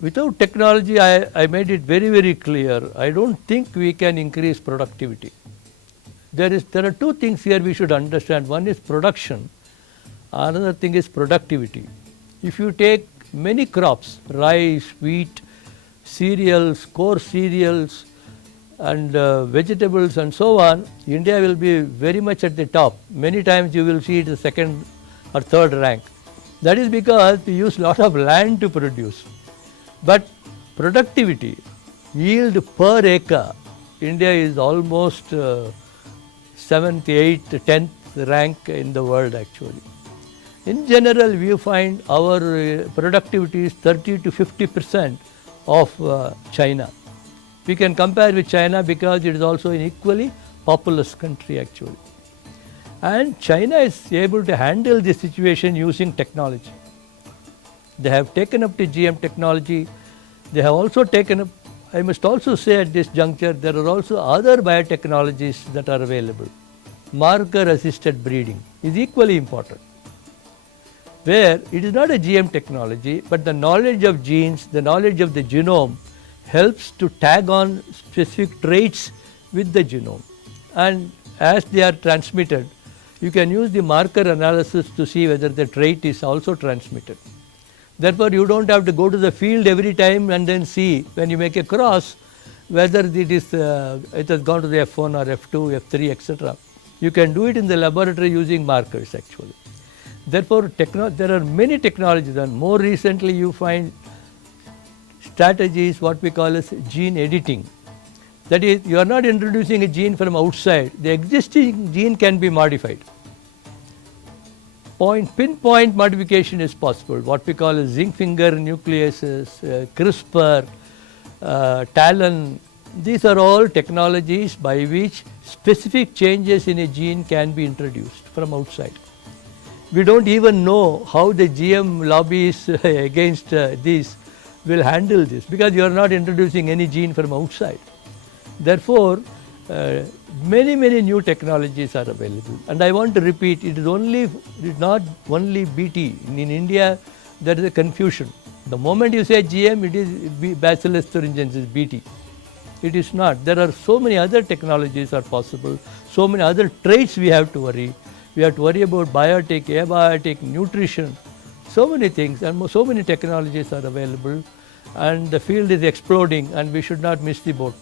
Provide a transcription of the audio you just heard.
Without technology, I made it very, very clear. I don't think we can increase productivity. There are two things here we should understand. One is production, another thing is productivity. If you take many crops, rice, wheat, cereals, coarse cereals, and vegetables and so on, India will be very much at the top. Many times you will see it the second or third rank. That is because we use lot of land to produce. But productivity, yield per acre, India is almost 7th, 8th, 10th rank in the world actually. In general, we find our productivity is 30 to 50% of China. We can compare with China because it is also an equally populous country actually. And China is able to handle this situation using technology. They have taken up the GM technology. They have also taken up, I must also say at this juncture, there are also other biotechnologies that are available. Marker assisted breeding is equally important, where it is not a GM technology, but the knowledge of genes, the knowledge of the genome helps to tag on specific traits with the genome. And as they are transmitted, you can use the marker analysis to see whether the trait is also transmitted. Therefore, you don't have to go to the field every time and then see when you make a cross whether it has gone to the F1 or F2, F3, etc. You can do it in the laboratory using markers actually. Therefore, there are many technologies, and more recently you find strategies what we call as gene editing. That is, you are not introducing a gene from outside, the existing gene can be modified. Pinpoint modification is possible, what we call as zinc finger nucleases, CRISPR, TALEN. These are all technologies by which specific changes in a gene can be introduced from outside. We don't even know how the GM lobbies against this will handle this, because you are not introducing any gene from outside. Therefore, many new technologies are available, and I want to repeat, it is not only BT. In India, there is a confusion. The moment you say GM, it is Bacillus thuringiensis is BT. It is not. There are so many other technologies are possible, so many other traits we have to worry. We have to worry about biotic, abiotic, nutrition, so many things, and so many technologies are available, and the field is exploding, and we should not miss the boat.